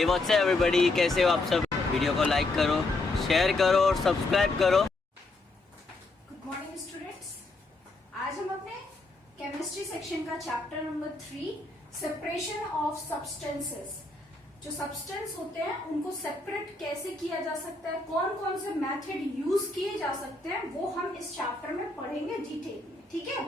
Hey what's up everybody, कैसे हो आप सब। वीडियो को लाइक करो, शेयर करो और सब्सक्राइब करो। Good morning students. आज हम अपने केमिस्ट्री सेक्शन का chapter number 3 separation of substances, जो सब्सटेंस होते हैं उनको सेपरेट कैसे किया जा सकता है, कौन कौन से मेथड यूज किए जा सकते हैं, वो हम इस चैप्टर में पढ़ेंगे डिटेल में। ठीक है,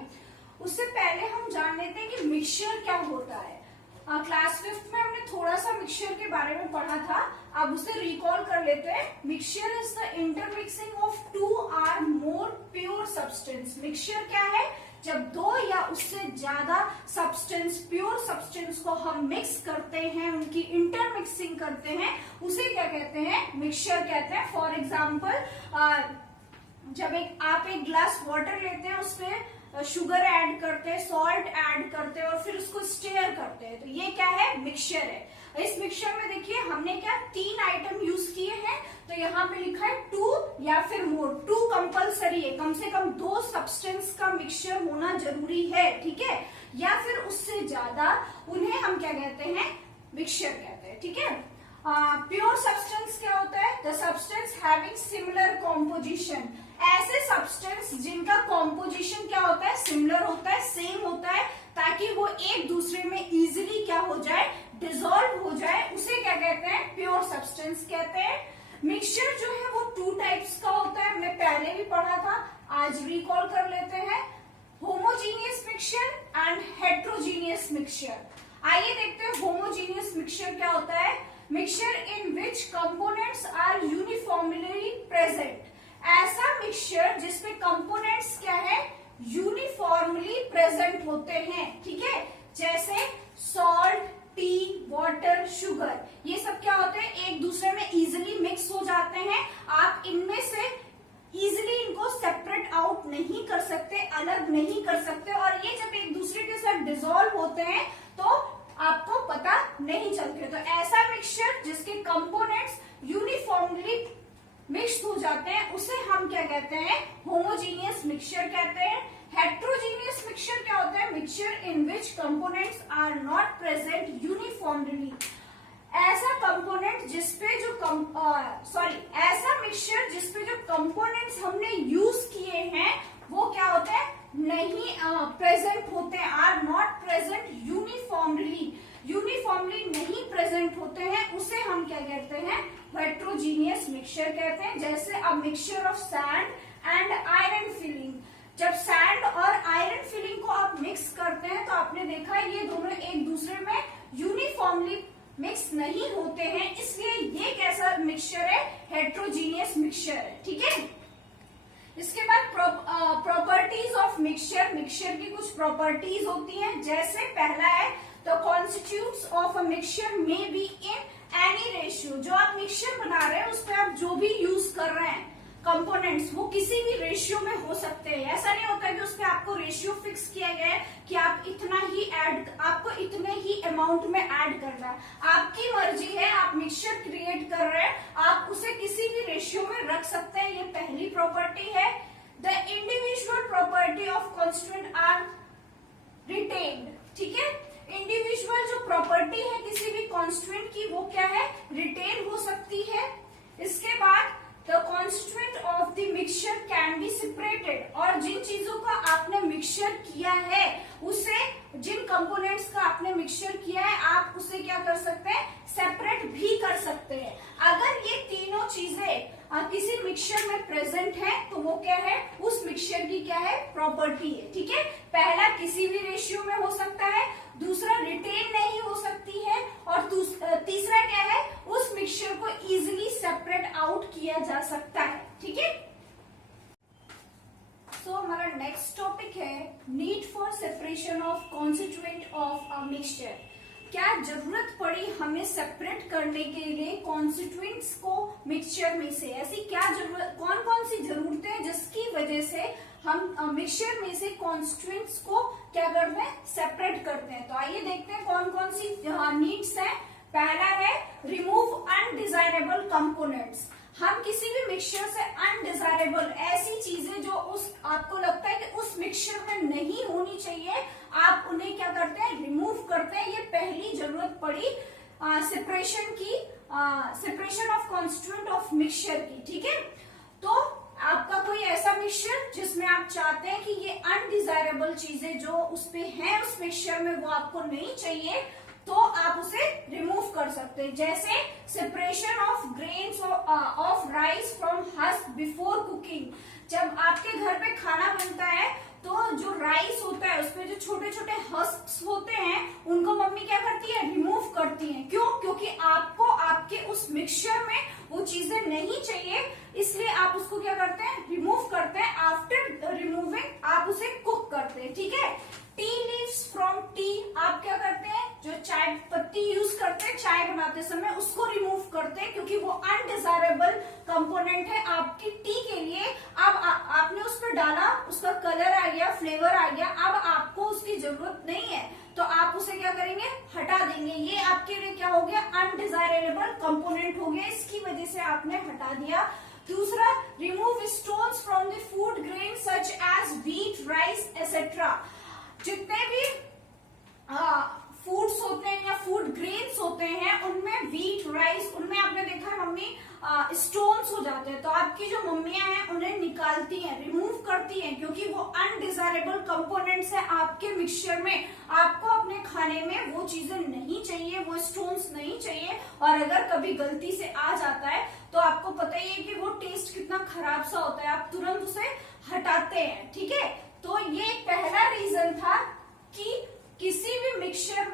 उससे पहले हम जान लेते हैं कि मिक्सचर क्या होता है। क्लास 5th में हमने थोड़ा सा मिक्सचर के बारे में पढ़ा था, अब उसे रिकॉल कर लेते हैं। Mixture is the intermixing of 2 or more pure substance. Mixture क्या है? जब 2 या उससे ज्यादा सब्सटेंस, प्योर सब्सटेंस को हम मिक्स करते हैं, उनकी इंटरमिक्सिंग करते हैं, उसे क्या कहते हैं? मिक्सचर कहते हैं। फॉर एग्जाम्पल, जब आप एक ग्लास वाटर लेते हैं, उसमें शुगर ऐड करते हैं, सॉल्ट ऐड करते हैं और फिर उसको स्टेयर करते हैं, तो ये क्या है? मिक्सचर है। इस मिक्सचर में देखिए हमने क्या 3 आइटम यूज किए हैं, तो यहाँ पे लिखा है 2 या फिर मोर। 2 कंपलसरी है, कम से कम 2 सब्सटेंस का मिक्सचर होना जरूरी है। ठीक है, या फिर उससे ज्यादा, उन्हें हम क्या कहते हैं? मिक्सचर कहते हैं। ठीक है, प्योर सब्सटेंस क्या होता है? The substance having similar composition. ऐसे सब्सटेंस जिनका कॉम्पोजिशन क्या होता है? सिमिलर होता है, सेम होता है, ताकि वो एक दूसरे में इजीली क्या हो जाए? डिसॉल्व हो जाए, उसे क्या कहते हैं? प्योर सब्सटेंस कहते हैं। मिक्सचर जो है वो 2 टाइप्स का होता है, हमने पहले भी पढ़ा था, आज रिकॉल कर लेते हैं। Homogeneous mixture and heterogeneous mixture. आइए देखते हैं होमोजीनियस मिक्सचर क्या होता है। Mixture in which components are uniformly present. ऐसा मिक्सचर जिसमें कंपोनेंट्स क्या है? यूनिफॉर्मली प्रेजेंट होते हैं। ठीक है, जैसे सॉल्ट, टी, वाटर, शुगर, ये सब क्या होते हैं? एक दूसरे में इजीली मिक्स हो जाते हैं। आप इनमें से इजीली इनको सेपरेट आउट नहीं कर सकते, अलग नहीं कर सकते, और ये जब एक दूसरे के साथ डिसॉल्व होते हैं तो आपको पता नहीं चलते। तो ऐसा मिक्सचर जिसके कंपोनेंट्स यूनिफॉर्मली मिक्स हो जाते हैं, उसे हम क्या कहते हैं? होमोजीनियस मिक्सचर कहते हैं। हेट्रोजीनियस मिक्सचर क्या होता है? Mixture in which components are not present uniformly. ऐसा कंपोनेंट जिसपे जो ऐसा मिक्सचर जिसपे जो कंपोनेंट्स हमने यूज किए हैं वो क्या होते हैं? नहीं प्रेजेंट होते हैं, are not present uniformly. Uniformly नहीं प्रेजेंट होते हैं, उसे हम क्या कहते हैं? हेट्रोजीनियस मिक्सचर कहते हैं। जैसे a mixture of sand and iron filling. जब सैंड और आयरन फिलिंग को आप मिक्स करते हैं तो आपने देखा है ये दोनों एक दूसरे में यूनिफॉर्मली मिक्स नहीं होते हैं, इसलिए ये कैसा मिक्सचर है? हेट्रोजीनियस मिक्सचर है। ठीक है, इसके बाद प्रॉपर्टीज ऑफ मिक्सचर। मिक्सचर की कुछ प्रॉपर्टीज होती हैं, जैसे पहला है the constitutes of a mixture may be in any ratio. जो आप मिक्सचर बना रहे हैं उस पर आप जो भी यूज कर रहे हैं कंपोनेंट्स, वो किसी भी रेशियो में हो सकते हैं। ऐसा नहीं होता कि उसमें आपको रेशियो फिक्स किया गया है कि आप इतना ही आपको इतने ही अमाउंट में ऐड करना है। आपकी मर्जी है, आप मिक्सचर क्रिएट कर रहे हैं, आप उसे किसी भी रेशियो में रख सकते हैं। ये पहली प्रॉपर्टी है। The individual property of constituent are retained. ठीक है, इंडिविजुअल जो प्रॉपर्टी है किसी भी कॉन्स्टिट्यूएंट की, वो क्या है? रिटेन हो सकती है। इसके बाद the constituent of the mixture can be separated. और जिन चीजों का आपने मिक्सचर किया है, उसे, जिन कंपोनेंट्स का आपने मिक्सचर किया है, आप उसे क्या कर सकते हैं? सेपरेट भी कर सकते हैं। अगर ये तीनों चीजें किसी मिक्सचर में प्रेजेंट है तो वो क्या है? उस मिक्सचर की क्या है? प्रॉपर्टी है। ठीक है, पहला किसी भी रेशियो में हो सकता है, दूसरा रिटेन नहीं हो सकती है, और तीसरा क्या है? उस मिक्सचर को इजीली सेपरेट आउट किया जा सकता है। ठीक है, तो हमारा नेक्स्ट टॉपिक है need for separation of constituent of a mixture. क्या जरूरत पड़ी हमें सेपरेट करने के लिए कॉन्स्टिट्यूएंट्स को मिक्सचर में से? ऐसी क्या जरूरत, कौन कौन सी जरूरतें हैं जिसकी वजह से हम मिक्सचर में से कॉन्स्टिट्यूएंट्स को क्या करते हैं? सेपरेट करते हैं। तो आइए देखते हैं कौन कौन सी नीड्स हैं। पहला है रिमूव अनडिजायरेबल कंपोनेंट्स। हम किसी भी मिक्सचर से अनडिजायरेबल, ऐसी चीजें जो आपको लगता है कि उस मिक्सचर में नहीं होनी चाहिए, आप उन्हें क्या करते हैं? रिमूव करते हैं। ये पहली जरूरत पड़ी separation of constituent of mixture की, ठीक है। तो आपका कोई ऐसा मिक्सचर जिसमें आप चाहते हैं कि ये अनडिजायरेबल चीजें जो उसपे हैं उस मिक्सचर में वो आपको नहीं चाहिए, तो आप उसे रिमूव कर सकते हैं। जैसे separation of grains of rice from husk before cooking. जब आपके घर पे खाना बनता है तो जो राइस होता है उसमें जो छोटे छोटे हस्क्स होते हैं उनको मम्मी क्या करती है, रिमूव करती हैं। क्यों? क्योंकि आपको आपके उस मिक्सचर में वो चीजें नहीं चाहिए, इसलिए आप उसको क्या करते हैं, रिमूव करते हैं। आफ्टर रिमूविंग आप उसे कुक करते हैं, ठीक है। टी लीव्स फ्रॉम टी, आप क्या करते हैं, जो चाय पत्ती यूज करते हैं चाय बनाते समय उसको रिमूव करते हैं, क्योंकि वो अनडिजायरेबल कंपोनेंट है आपकी टी के लिए। अब आपने उस पर डाला, उसका कलर आ गया, फ्लेवर आ गया, अब आपको उसकी जरूरत नहीं है, तो आप उसे क्या करेंगे, हटा देंगे। ये आपके लिए क्या हो गया, अनडिजायरेबल कंपोनेंट हो गया, इसकी वजह से आपने हटा दिया। दूसरा, remove stones from the food grain such as wheat, rice etcetera. जितने भी फूड्स होते हैं या फूड ग्रेन्स होते हैं उनमें व्हीट, राइस, उनमें आपने देखा है मम्मी स्टोन्स हो जाते हैं, तो आपकी जो मम्मियां हैं उन्हें निकालती हैं, रिमूव करती हैं, क्योंकि वो अनडिजायरेबल कंपोनेंट्स है आपके मिक्सचर में। आपको अपने खाने में वो चीजें नहीं चाहिए, वो स्टोन्स नहीं चाहिए, और अगर कभी गलती से आ जाता है तो आपको पता ही है कि वो टेस्ट कितना खराब सा होता है, आप तुरंत उसे हटाते हैं, ठीक है। तो ये पहला रीजन था कि किसी भी मिक्सचर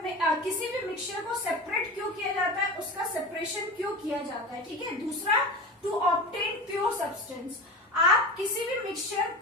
को सेपरेट क्यों किया जाता है, उसका सेपरेशन क्यों किया जाता है, ठीक है। दूसरा, टू ऑब्टेन प्योर सब्सटेंस। आप किसी भी मिक्सचर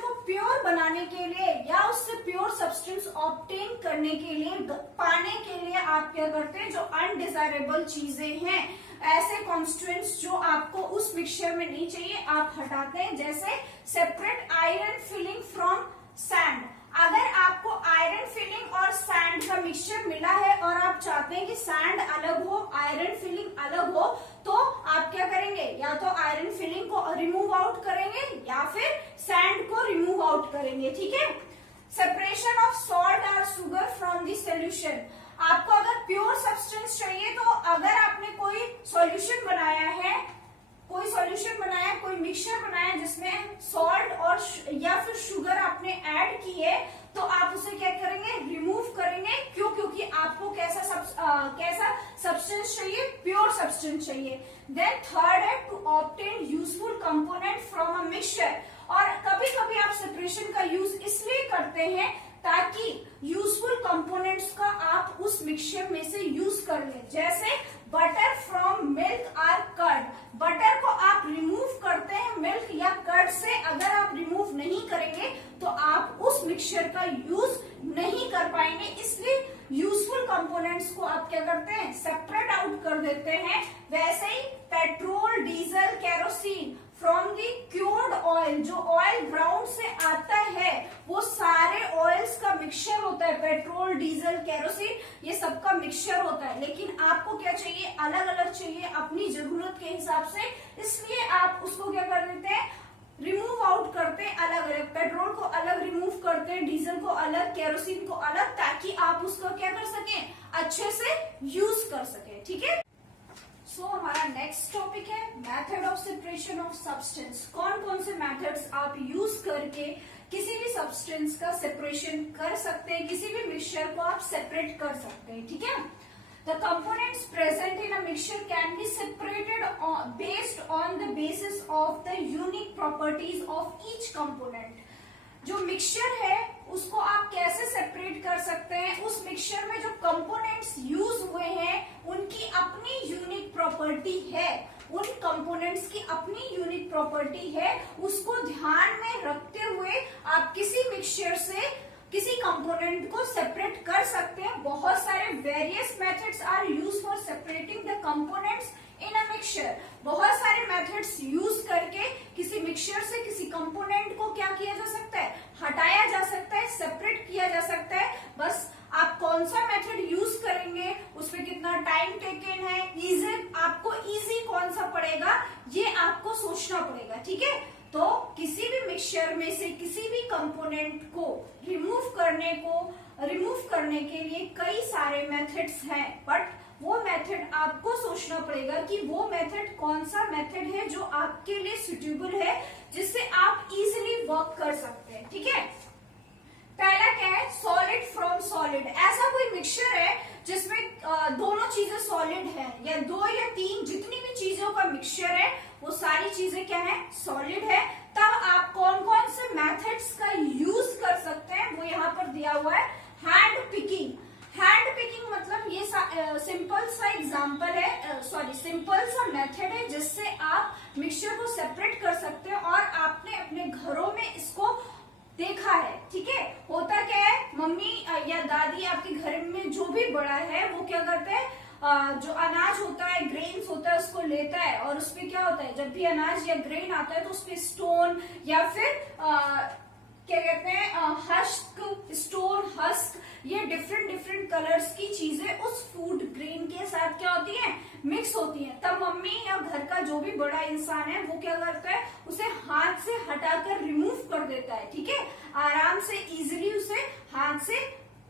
को प्योर बनाने के लिए या उससे प्योर सब्सटेंस ऑब्टेन करने के लिए, पाने के लिए आप क्या करते हैं, जो अनडिजायरेबल चीजें हैं, ऐसे कॉन्स्टिट्यूएंट्स जो आपको उस मिक्सचर में नहीं चाहिए, आप हटाते हैं। जैसे separate iron filling from sand. अगर आपको आयरन फिलिंग और सैंड का मिक्सचर मिला है और आप चाहते हैं कि सैंड अलग हो, आयरन फिलिंग अलग हो, तो आप क्या करेंगे, या तो आयरन फिलिंग को रिमूव आउट करेंगे या फिर सैंड को रिमूव आउट करेंगे, ठीक है। सेपरेशन ऑफ सॉल्ट और शुगर फ्रॉम द सॉल्यूशन। आपको अगर प्योर सब्सटेंस चाहिए तो अगर आपने कोई सॉल्यूशन बनाया है, कोई मिक्सचर बनाया जिसमें सॉल्ट और या फिर शुगर आपने ऐड की है, तो आप उसे क्या करेंगे, रिमूव करेंगे। क्यों? क्योंकि आपको कैसा सब्सटेंस चाहिए, प्योर सब्सटेंस चाहिए। देन थर्ड है, to obtain useful component from a mixture. और कभी कभी आप सेपरेशन का यूज इसलिए करते हैं ताकि यूजफुल कंपोनेंट्स का आप उस मिक्सचर में से यूज कर लें। जैसे बटर फ्रॉम मिल्क और कर्ड। बटर को आप रिमूव करते हैं मिल्क या कर्ड से, अगर आप रिमूव नहीं करेंगे तो आप उस मिक्सचर का यूज नहीं कर पाएंगे, इसलिए यूजफुल कंपोनेंट्स को आप क्या करते हैं, सेपरेट आउट कर देते हैं। वैसे ही petrol, diesel, kerosene from the crude oil, जो ऑयल ग्राउंड से आता है वो सारे ऑयल्स का मिक्सचर होता है। पेट्रोल, डीजल, केरोसिन, ये सबका मिक्सचर होता है, लेकिन आपको क्या चाहिए, अलग अलग चाहिए अपनी जरूरत के हिसाब से, इसलिए आप उसको क्या कर देते हैं, रिमूव आउट करते हैं अलग अलग। पेट्रोल को अलग रिमूव करते हैं, डीजल को अलग, केरोसिन को अलग, ताकि आप उसको क्या कर सकें, अच्छे से यूज कर सकें, ठीक है। सो हमारा नेक्स्ट टॉपिक है method of separation of substance. कौन कौन से मेथड्स आप यूज करके किसी भी सब्सटेंस का सेपरेशन कर सकते हैं, किसी भी मिक्सचर को आप सेपरेट कर सकते हैं, ठीक है। The components present in a mixture can be separated based on the basis of the unique properties of each component. जो मिक्सचर है उसको आप कैसे सेपरेट कर सकते हैं, उस मिक्सचर में जो कंपोनेंट्स यूज हुए हैं उनकी अपनी यूनिक प्रॉपर्टी है, उन कंपोनेंट्स की अपनी यूनिक प्रॉपर्टी है, उसको ध्यान में रखते हुए आप किसी मिक्सचर से किसी कंपोनेंट को सेपरेट कर सकते हैं। बहुत सारे various methods are use for separating the components in a mixture. बहुत सारे मेथड्स यूज करके किसी मिक्सचर से किसी कंपोनेंट को क्या किया जा सकता है, हटाया जा सकता है, सेपरेट किया जा सकता है। बस आप कौन सा मेथड यूज करेंगे, उसमें कितना टाइम टेकन है, आपको इजी कौन सा पड़ेगा, ये आपको सोचना पड़ेगा, ठीक है। तो किसी भी मिक्सचर में से किसी भी कंपोनेंट को रिमूव करने को रिमूव करने के लिए कई सारे मेथड्स हैं, बट वो मेथड आपको सोचना पड़ेगा कि वो मेथड कौन सा मेथड है जो आपके लिए सुटेबल है, जिससे आप इजीली वर्क कर सकते हैं। ठीक है, पहला क्या है, सॉलिड फ्रॉम सॉलिड। ऐसा कोई मिक्सचर है जिसमें दोनों चीजें सॉलिड है, या दो या तीन जितनी भी चीजों का मिक्सचर है वो सारी चीजें क्या है, सॉलिड है। तब आप कौन कौन से मेथड्स का यूज कर सकते हैं वो यहाँ पर दिया हुआ है। हैंड पिकिंग, हैंड पिकिंग मतलब ये सिंपल सा एग्जांपल है, सिंपल सा मेथड है जिससे आप मिक्सचर को सेपरेट कर सकते हैं, और आपने अपने घरों में इसको देखा है। ठीक है, होता क्या है, मम्मी या दादी आपके घर में जो भी बड़ा है वो क्या करते हैं, जो अनाज होता है, ग्रेन्स होता है, उसको लेता है, और उसपे क्या होता है, जब भी अनाज या ग्रेन आता है तो उसपे स्टोन या फिर क्या कहते हैं, हस्क, स्टोन, हस्क, ये डिफरेंट डिफरेंट कलर्स की चीजें उस फूड ग्रेन के साथ क्या होती हैं, मिक्स होती हैं। तब मम्मी या घर का जो भी बड़ा इंसान है वो क्या करता है, उसे हाथ से हटाकर रिमूव कर देता है। ठीक है, आराम से इजीली उसे हाथ से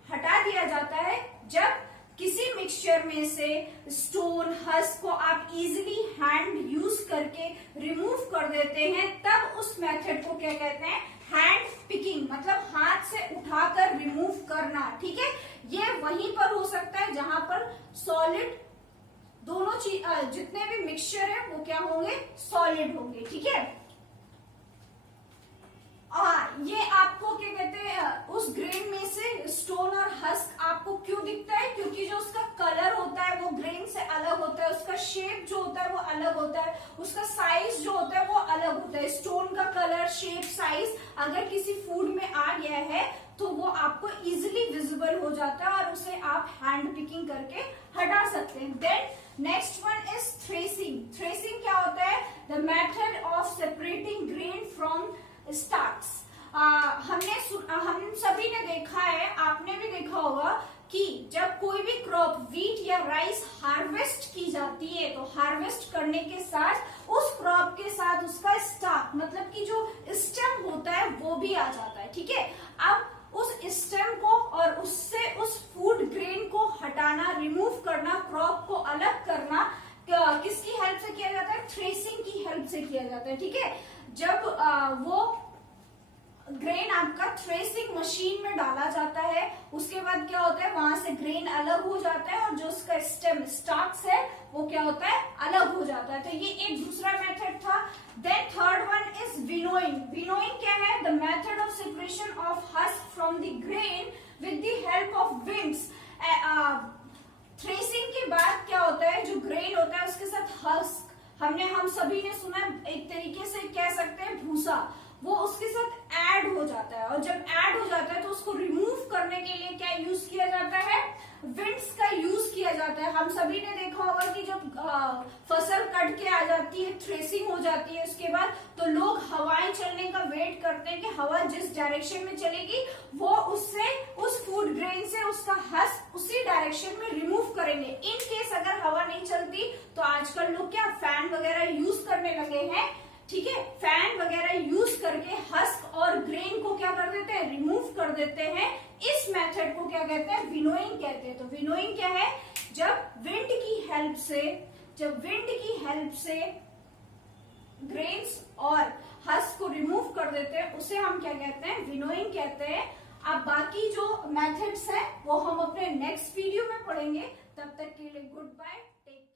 हटा दिया जाता है। जब किसी मिक्सचर में से स्टोन, हस्क को आप इजीली हैंड यूज करके रिमूव कर देते हैं, तब उस मेथड को क्या कहते हैं, हैंड पिकिंग, मतलब हाथ से उठाकर रिमूव करना। ठीक है, ये वहीं पर हो सकता है जहां पर सॉलिड दोनों चीज, जितने भी मिक्सचर है वो क्या होंगे, सॉलिड होंगे। ठीक है, ये आपको क्या कहते हैं, उस ग्रेन में से स्टोन और हस्क आपको क्यों दिखता है, क्योंकि जो उसका कलर होता है वो ग्रेन से अलग होता है, उसका शेप जो होता है वो अलग होता है, उसका साइज जो होता है वो अलग होता है। स्टोन का कलर, शेप, साइज अगर किसी फूड में आ गया है तो वो आपको इजिली विजिबल हो जाता है, और उसे आप हैंड पिकिंग करके हटा सकते हैं। Then next one is threshing. Threshing क्या होता है, the method of separating grain from starch. हम सभी ने देखा है, आपने भी देखा होगा कि जब कोई भी क्रॉप, व्हीट या राइस हार्वेस्ट की जाती है, तो हार्वेस्ट करने के साथ उस क्रॉप के साथ उसका स्टार्क, मतलब कि जो स्टेम होता है वो भी आ जाता है। ठीक है, अब उस स्टेम को और उससे उस फूड ग्रेन को हटाना, रिमूव करना, क्रॉप को अलग करना किसकी हेल्प से किया जाता है, थ्रेसिंग की हेल्प से किया जाता है। ठीक है, जब वो ग्रेन आपका थ्रेसिंग मशीन में डाला जाता है, उसके बाद क्या होता है, वहां से ग्रेन अलग हो जाता है, और जो उसका स्टेम, स्टार्च है, वो क्या होता है, अलग हो जाता है। तो ये एक दूसरा मेथड था। Then third one is winnowing. Winnowing क्या है, the method of separation of husk from the grain with the help of winds. Threshing के बाद क्या होता है, जो ग्रेन होता है उसके साथ हस्क, हम सभी ने सुना, एक तरीके से कह सकते हैं भूसा, वो उसके साथ ऐड हो जाता है, और जब ऐड हो जाता है तो उसको रिमूव करने के लिए क्या यूज किया जाता है, विंड्स का यूज किया जाता है। हम सभी ने देखा होगा कि जब फसल कट के आ जाती है, थ्रेसिंग हो जाती है, उसके बाद तो लोग हवाएं चलने का वेट करते हैं कि हवा जिस डायरेक्शन में चलेगी वो उससे, उस फूड ग्रेन से उसका हस्क उसी डायरेक्शन में रिमूव करेंगे। इन केस अगर हवा नहीं चलती तो आजकल लोग क्या फैन वगैरह यूज करने लगे हैं। ठीक है, फैन वगैरह यूज करके हस्क और ग्रेन को क्या कर देते हैं, रिमूव कर देते हैं। इस मेथड को क्या कहते हैं, विनोइंग कहते हैं। तो विनोइंग क्या है, जब विंड की हेल्प से ग्रेन्स और हस्क को रिमूव कर देते हैं, उसे हम क्या कहते हैं, विनोइंग कहते हैं। अब बाकी जो मेथड्स हैं वो हम अपने नेक्स्ट वीडियो में पढ़ेंगे। तब तक के लिए गुड बाय, टेक